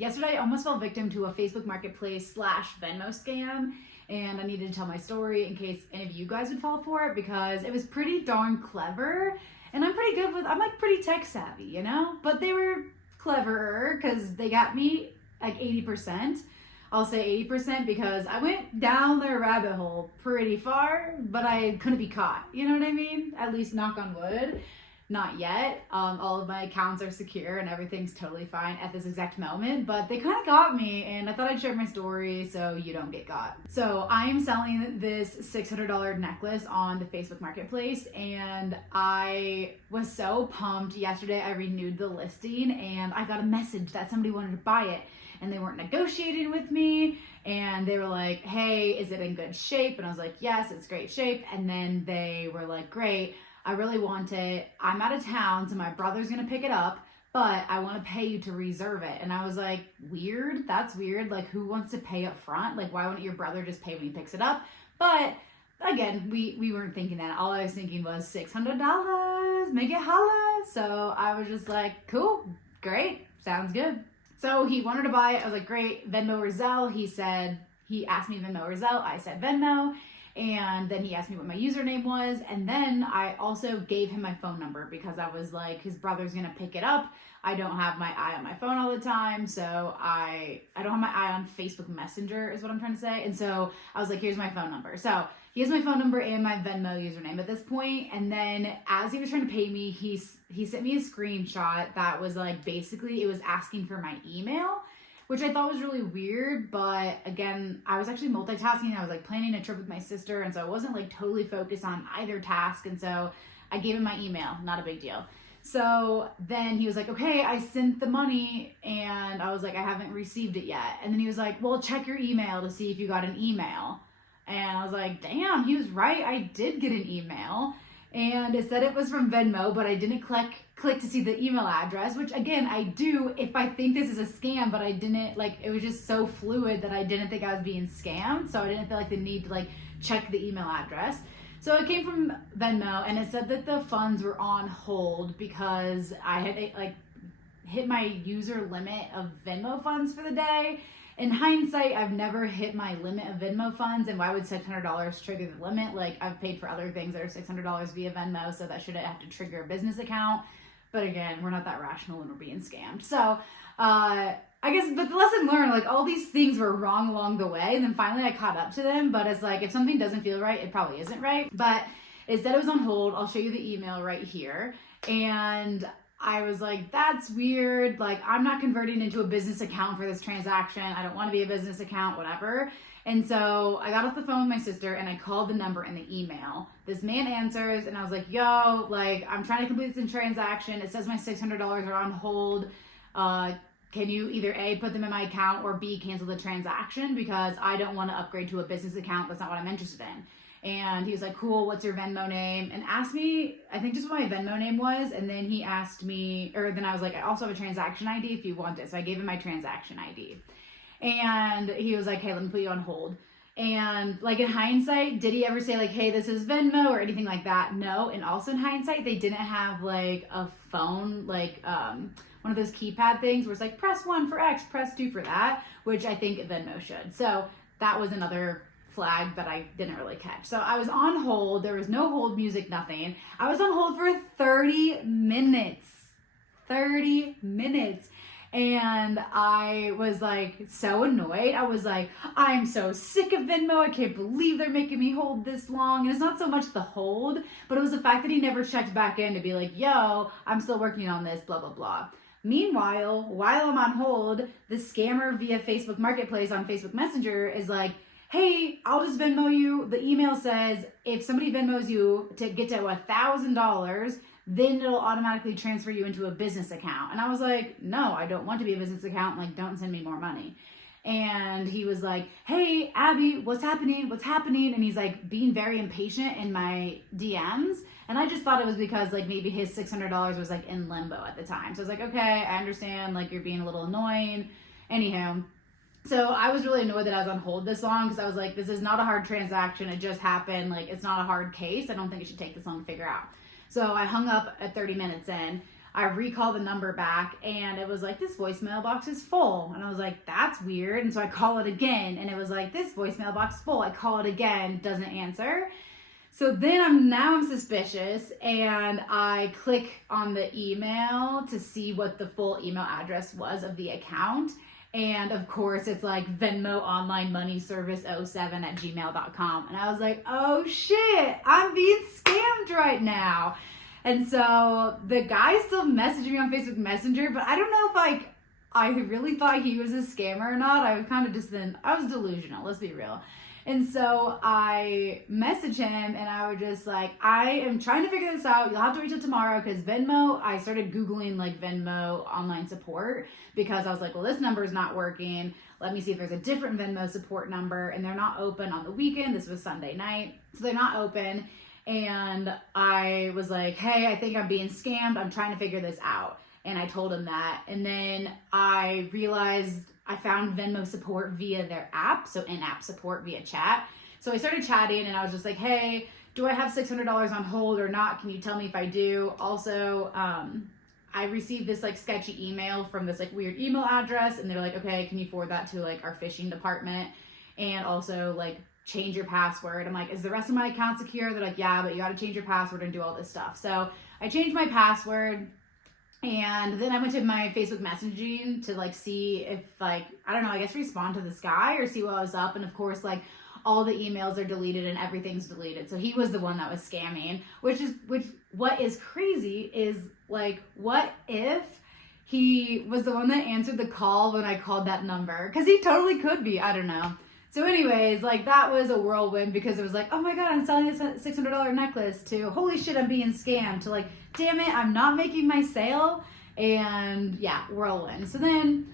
yesterday I almost fell victim to a Facebook Marketplace / Venmo scam, and I needed to tell my story in case any of you guys would fall for it, because it was pretty darn clever, and I'm like pretty tech savvy, you know? But they were cleverer because they got me like 80%. I'll say 80% because I went down their rabbit hole pretty far, but I couldn't be caught. You know what I mean? At least knock on wood. Not yet. All of my accounts are secure and everything's totally fine at this exact moment, but they kind of got me, and I thought I'd share my story so you don't get got. So I'm selling this $600 necklace on the Facebook Marketplace, and I was so pumped. Yesterday I renewed the listing and I got a message that somebody wanted to buy it, and they weren't negotiating with me, and they were like, hey, is it in good shape? And I was like, yes, it's great shape. And then they were like, great, I really want it. I'm out of town, so my brother's gonna pick it up, but I want to pay you to reserve it. And I was like, weird, that's weird. Like, who wants to pay up front? Like, why wouldn't your brother just pay when he picks it up? But again, we weren't thinking that. All I was thinking was $600, make it holla. So I was just like, cool, great, sounds good. So he wanted to buy it. I was like, great, Venmo or Zelle. He asked me Venmo or Zelle. I said Venmo. And then he asked me what my username was. And then I also gave him my phone number because I was like, his brother's going to pick it up. I don't have my eye on my phone all the time. So I don't have my eye on Facebook Messenger is what I'm trying to say. And so I was like, here's my phone number. So he has my phone number and my Venmo username at this point. And then as he was trying to pay me, he sent me a screenshot that was like, basically it was asking for my email, which I thought was really weird. But again, I was actually multitasking. I was like planning a trip with my sister, and so I wasn't like totally focused on either task. And so I gave him my email, not a big deal. So then he was like, okay, I sent the money, and I was like, I haven't received it yet. And then he was like, well, check your email to see if you got an email. And I was like, damn, he was right. I did get an email, and it said it was from Venmo, but I didn't click to see the email address, which again, I do if I think this is a scam, but I didn't, like, it was just so fluid that I didn't think I was being scammed. So I didn't feel like the need to like check the email address. So it came from Venmo, and it said that the funds were on hold because I had like hit my user limit of Venmo funds for the day. In hindsight, I've never hit my limit of Venmo funds, and why would $600 trigger the limit? Like, I've paid for other things that are $600 via Venmo, so that shouldn't have to trigger a business account. But again, we're not that rational when we're being scammed. So I guess, but the lesson learned, like, all these things were wrong along the way, and then finally I caught up to them. But it's like, if something doesn't feel right, it probably isn't right. But it said it was on hold. I'll show you the email right here. And I was like, that's weird. Like, I'm not converting into a business account for this transaction. I don't want to be a business account, whatever. And so I got off the phone with my sister and I called the number in the email. This man answers, and I was like, yo, like, I'm trying to complete this transaction. It says my $600 are on hold. Can you either A, put them in my account, or B, cancel the transaction, because I don't want to upgrade to a business account. That's not what I'm interested in. And he was like, cool, what's your Venmo name? And asked me, I think just what my Venmo name was. And then he asked me, or then I was like, I also have a transaction ID if you want it. So I gave him my transaction ID. And he was like, hey, let me put you on hold. And like, in hindsight, did he ever say like, hey, this is Venmo or anything like that? No. And also in hindsight, they didn't have like a phone, like one of those keypad things where it's like, press 1 for X, press 2 for that, which I think Venmo should. So that was another flag that I didn't really catch. So I was on hold. There was no hold music, nothing. I was on hold for 30 minutes. 30 minutes. And I was like so annoyed. I was like, I'm so sick of Venmo. I can't believe they're making me hold this long. And it's not so much the hold, but it was the fact that he never checked back in to be like, yo, I'm still working on this, blah, blah, blah. Meanwhile, while I'm on hold, the scammer via Facebook Marketplace on Facebook Messenger is like, hey, I'll just Venmo you. The email says if somebody Venmos you to get to $1,000, then it'll automatically transfer you into a business account. And I was like, no, I don't want to be a business account. Like, don't send me more money. And he was like, hey, Abby, what's happening? What's happening? And he's like being very impatient in my DMs. And I just thought it was because like maybe his $600 was like in limbo at the time. So I was like, okay, I understand. Like, you're being a little annoying. Anyhow, so I was really annoyed that I was on hold this long, because I was like, this is not a hard transaction. It just happened. Like, it's not a hard case. I don't think it should take this long to figure out. So I hung up at 30 minutes in. I recall the number back and it was like, this voicemail box is full. And I was like, that's weird. And so I call it again and it was like, this voicemail box is full. I call it again, doesn't answer. So then I'm suspicious and I click on the email to see what the full email address was of the account. And of course it's like Venmo online money service 07@gmail.com. And I was like, oh shit, I'm being scammed right now. And so the guy still messaged me on Facebook Messenger, but I don't know if I really thought he was a scammer or not. I was delusional, let's be real. And so I messaged him and I was just like, I am trying to figure this out. You'll have to wait till tomorrow because Venmo, I started Googling like Venmo online support because I was like, well, this number is not working. Let me see if there's a different Venmo support number. And they're not open on the weekend. This was Sunday night. So they're not open. And I was like, hey, I think I'm being scammed. I'm trying to figure this out. And I told him that. And then I realized I found Venmo support via their app. So in-app support via chat. So I started chatting and I was just like, hey, do I have $600 on hold or not? Can you tell me if I do? Also, I received this like sketchy email from this like weird email address. And they're like, okay, can you forward that to like our phishing department? And also like, change your password. I'm like, is the rest of my account secure? They're like, yeah, but you got to change your password and do all this stuff. So I changed my password and then I went to my Facebook messaging to like see if like, I don't know, I guess respond to this guy or see what was up. And of course, like all the emails are deleted and everything's deleted. So he was the one that was scamming, what is crazy is like, what if he was the one that answered the call when I called that number? Because he totally could be, I don't know. So anyways, like that was a whirlwind because it was like, oh my God, I'm selling this $600 necklace to holy shit, I'm being scammed to like, damn it, I'm not making my sale. And yeah, whirlwind. So then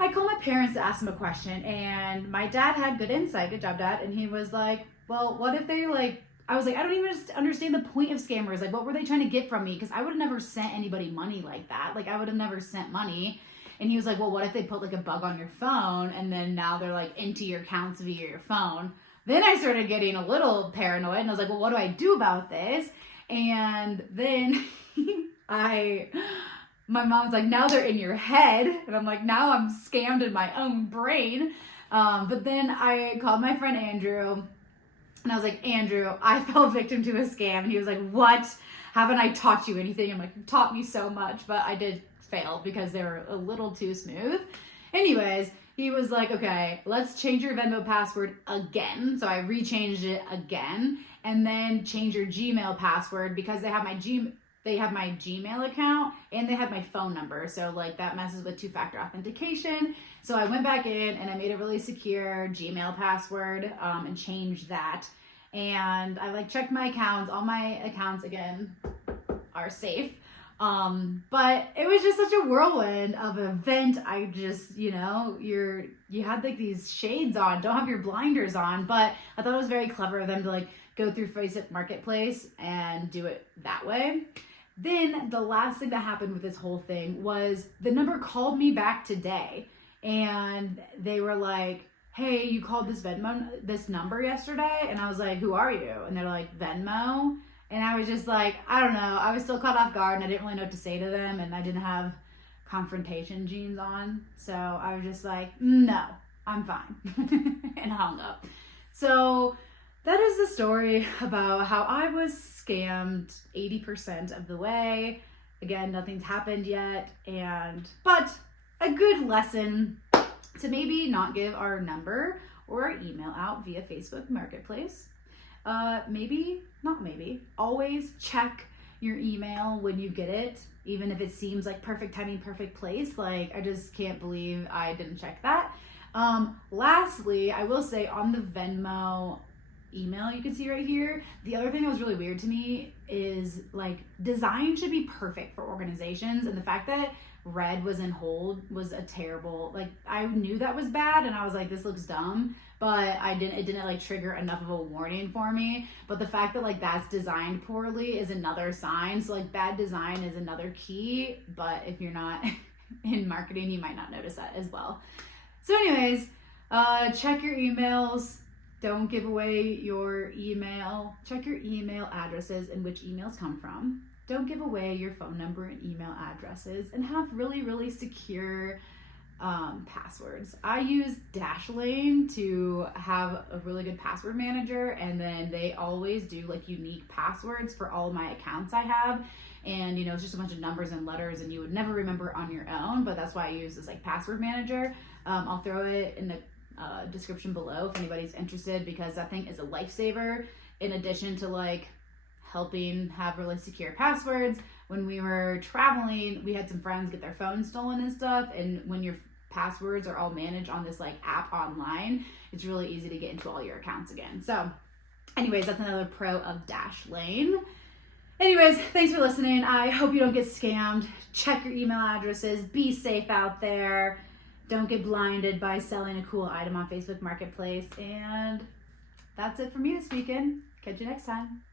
I called my parents to ask them a question and my dad had good insight. Good job, Dad. And he was like, well, what if they like, I was like, I don't even understand the point of scammers. Like, what were they trying to get from me? Because I would have never sent anybody money like that. Like I would have never sent money. And he was like, well, what if they put like a bug on your phone and then now they're like into your accounts via your phone? Then I started getting a little paranoid and I was like, well, what do I do about this? And then my mom's like, now they're in your head. And I'm like, now I'm scammed in my own brain. But then I called my friend Andrew and I was like, Andrew, I fell victim to a scam. And he was like, what? Haven't I taught you anything? I'm like, you taught me so much, but I did fail because they were a little too smooth. Anyways, he was like, okay, let's change your Venmo password again. So I rechanged it again and then change your Gmail password because they have my Gmail account and they have my phone number. So like that messes with two-factor authentication. So I went back in and I made a really secure Gmail password and changed that. And I like checked my accounts. All my accounts again are safe. But it was just such a whirlwind of an event. I just, you had like these shades on, don't have your blinders on, but I thought it was very clever of them to like go through Facebook Marketplace and do it that way. Then the last thing that happened with this whole thing was the number called me back today and they were like, hey, you called this number yesterday? And I was like, who are you? And they're like, Venmo. And I was just like, I don't know. I was still caught off guard and I didn't really know what to say to them. And I didn't have confrontation jeans on. So I was just like, no, I'm fine. And hung up. So that is the story about how I was scammed 80% of the way. Again, nothing's happened yet. But a good lesson to maybe not give our number or our email out via Facebook Marketplace. Always check your email when you get it, even if it seems like perfect timing, perfect place. Like, I just can't believe I didn't check that. Lastly, I will say on the Venmo email you can see right here, the other thing that was really weird to me is like design should be perfect for organizations, and the fact that red was in hold was a terrible, like I knew that was bad and I was like, this looks dumb, but it didn't like trigger enough of a warning for me. But the fact that like that's designed poorly is another sign. So like bad design is another key, but if you're not in marketing, you might not notice that as well. So anyways, check your emails. Don't give away your email. Check your email addresses and which emails come from. don't give away your phone number and email addresses, and have really, really secure passwords. I use Dashlane to have a really good password manager, and then they always do like unique passwords for all of my accounts I have. And it's just a bunch of numbers and letters, and you would never remember on your own, but that's why I use this like password manager. I'll throw it in the description below if anybody's interested, because that thing is a lifesaver. In addition to like helping have really secure passwords, when we were traveling, we had some friends get their phones stolen and stuff, and when your passwords are all managed on this like app online, it's really easy to get into all your accounts again. So anyways, that's another pro of Dashlane. Anyways, thanks for listening. I hope you don't get scammed. Check your email addresses. Be safe out there. Don't get blinded by selling a cool item on Facebook Marketplace. And that's it for me this weekend. Catch you next time.